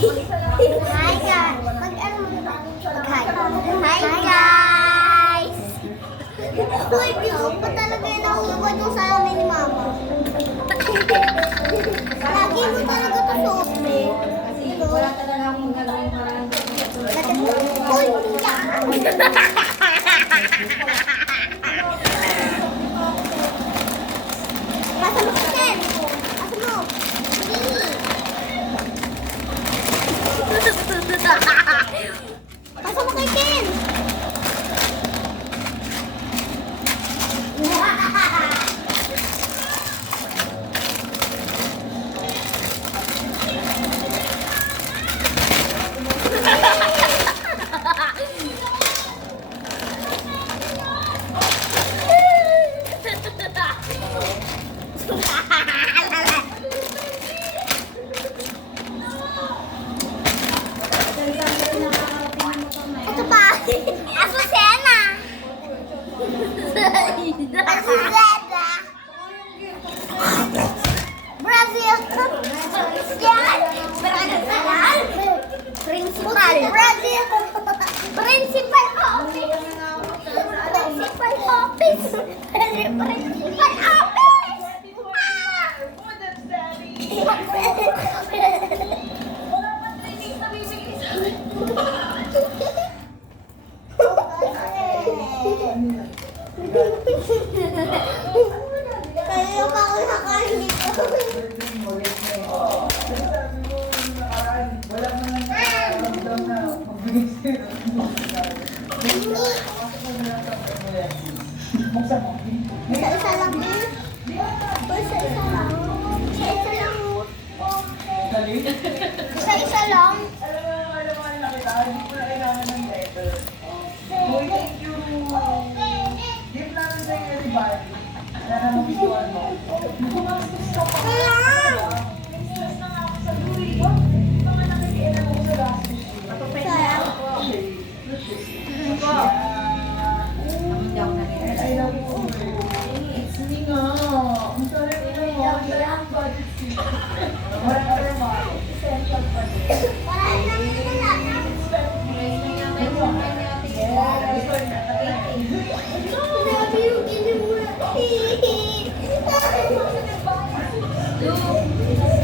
Hi guys! Hi guys! Uy, gusto pa talaga yung nakuha yung sa amin ni Mama. Lagi mo talaga ito suot eh. Wala talaga akong gagawin para Uy, yan! Pasa mo Ken! Pasa mo! Pasa mo kay Ken! Ito pa! Asusena! Asusena! Brazil! Yan! Brazil! Principal! Brazil! Principal office! Principal office! Principal office! Kaya pa ako nakain dito. Isa-isa lang din. Isa-isa lang. Isa-isa lang. Isa-isa lang.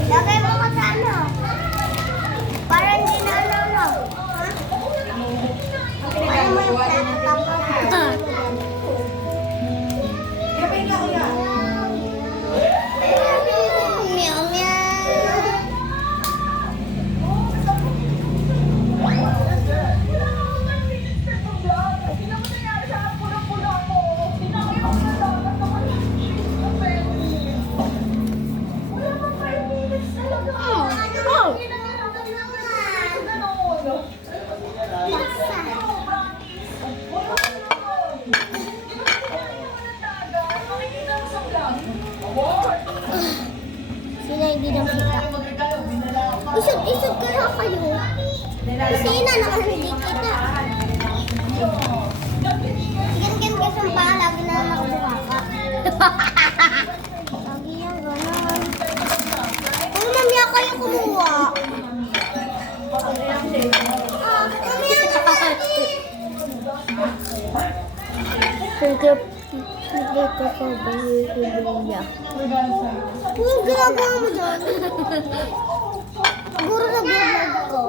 Lagay mo ko sa ano? Para hindi na ano. Ano mo yung meow meow. Sila hindi na kita. Isog-isog kaya kayo. Kasi na naman hindi kita. Ganyan kasi ang paa, lagi na nakabuka ka. Lagi yan, gano'n. Kung mamaya kayo kumuha. Mamaya na natin. Hindi ko pa ba yung niya? Anong ginagawa mo dyan? Siguro na vlog ko.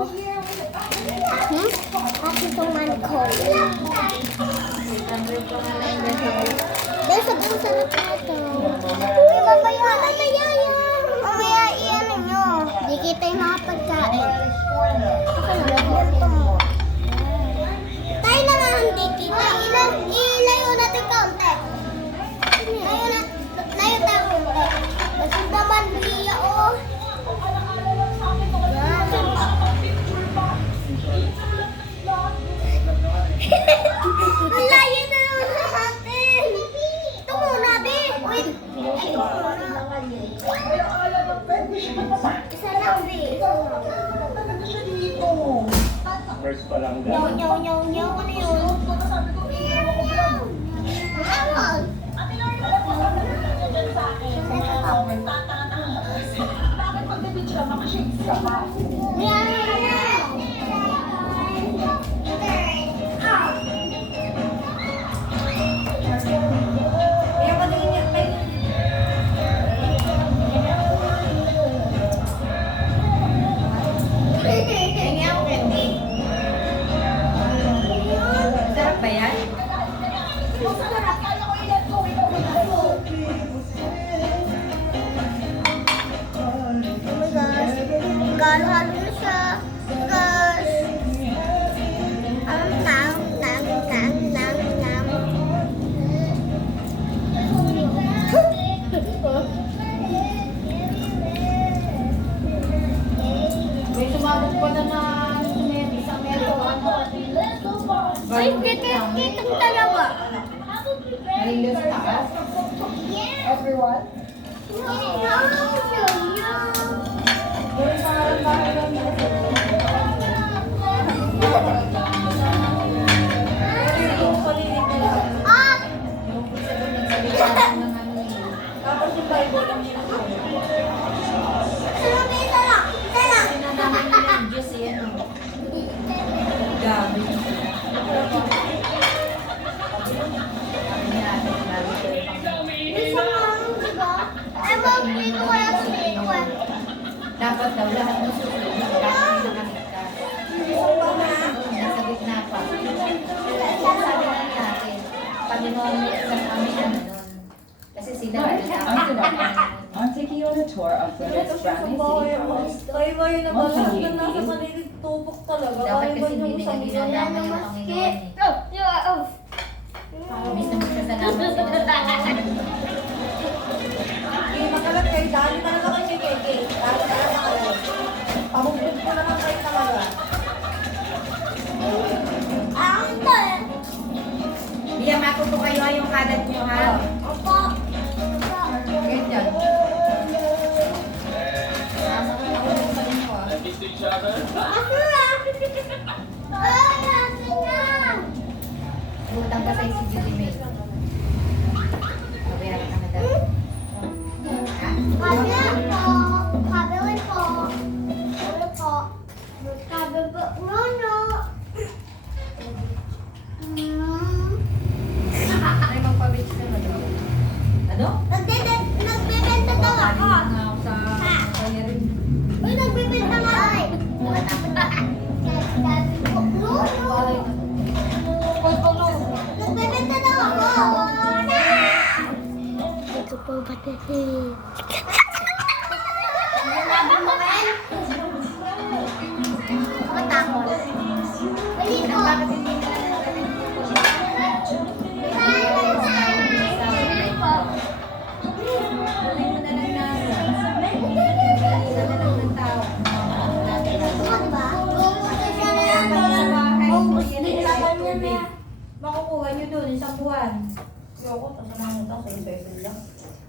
Kasi itong man ko. Dahil sabihin sa lahat na ito. Uy, mamaya. Mamaya yan. Mamaya iyan nyo. Di kita yung mga pagkain. Tayo na nga hindi kita. Ilayo natin kaunti. Layo tayo kaunti. Masundaman niya o. Ang layo na naman natin. Ito muna, be. Wait. Ito muna. Isa lang, be. First pa lang Nyaw, nyaw, nyaw, nyaw. Ano yun? Nyaw, nyaw. Awal. Bakit pag-debit siya, makashake siya pa? Halo-halo na siya. Guys. Nam, nam, nam, nam, nam. May sumabog pa na na isang meron. Ay, kitang dalawa. Naliliw sa taas. Everyone? Yung pangalan bahay lang nila. Yung palilit nila. Ah! Yung isa doon nagsalita ng ano nila. Tapos yung Bible lang nila. Sinadami nila yung Diyos yan. Gabi. Sabi niya, gabi kayo pang dapat daw lahat ng susunod na dapat nakaligtas. Nasa gitna pa. Sabi na ni ate, Panginoon, sa amin na nun. Kasi sila I'm taking you on a tour of the West Brownie City Palace. Kayo na What can you nasa eat? kanilig tubok talaga. Dapat Kayo kasi yung hindi sa nila ginagawa yung Panginoon eh. Oh, Imbis na magkasalamat sila. Okay, makalat kayo. Dali talaga kayo kay Keke. Dali talaga kayo. Pamugbog ko naman kayo talaga. Hindi matuto kayo yung kalat nyo ha. Ganyan. Sama ka na ulit sa inyo ah. Kiss each other. Butang ka sa si Julie May. Kabayaran ka na daw. Ha? Ay, magpabits ka na daw. Ano? Nagbebenta daw ako. Nga ako sa kanya rin. Uy, nagbebenta nga ay. Nagbebenta daw ako. Ito po ba tayo? Sinabi mo men? Makatakot. Balik ko. Bakit hindi ka na nagkalit mo po siya? Tuloy mo na lang na hindi ka na lang ng tao. Makukuha nyo dun, isang buwan. Yoko, tapos naman ito, sa isa lang.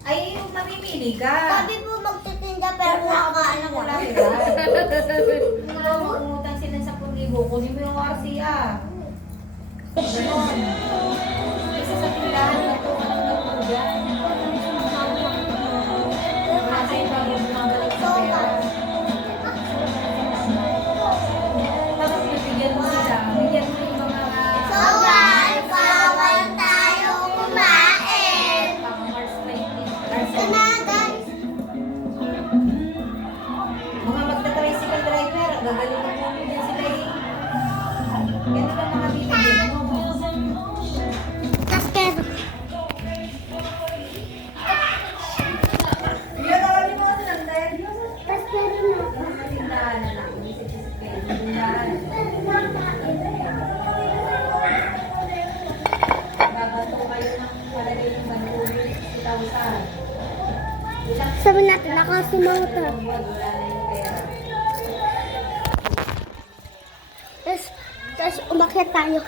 Ay, mamimili ka. Sabi po magtitinda pero nakakaano ko lang. Umutang sila sa 10,000, kunin mo yung RCA. Ganon. Isa sa tindahan na ito, ano na po dyan? Wala kayong bumabalik sa pera. Tapos bibigyan mo sila, bigyan mo yung mga So guys, bawal tayo kumain. pang Mars 20. Ito na guys. Mga magta-tricycle driver, gagaling na po din sila eh. Ganun lang mga bibigyan mo. Tasker. Tawagin mo kasi ng dahil. Tasker na. Mga tindahan na lang, hindi sa chisipin. Tindahan. Babato kayo ng palagay ng bantuin, 2,000. Ilang Sabi natin nakasimuto. buwan, wala na yung pera. Tapos umakyat tayo.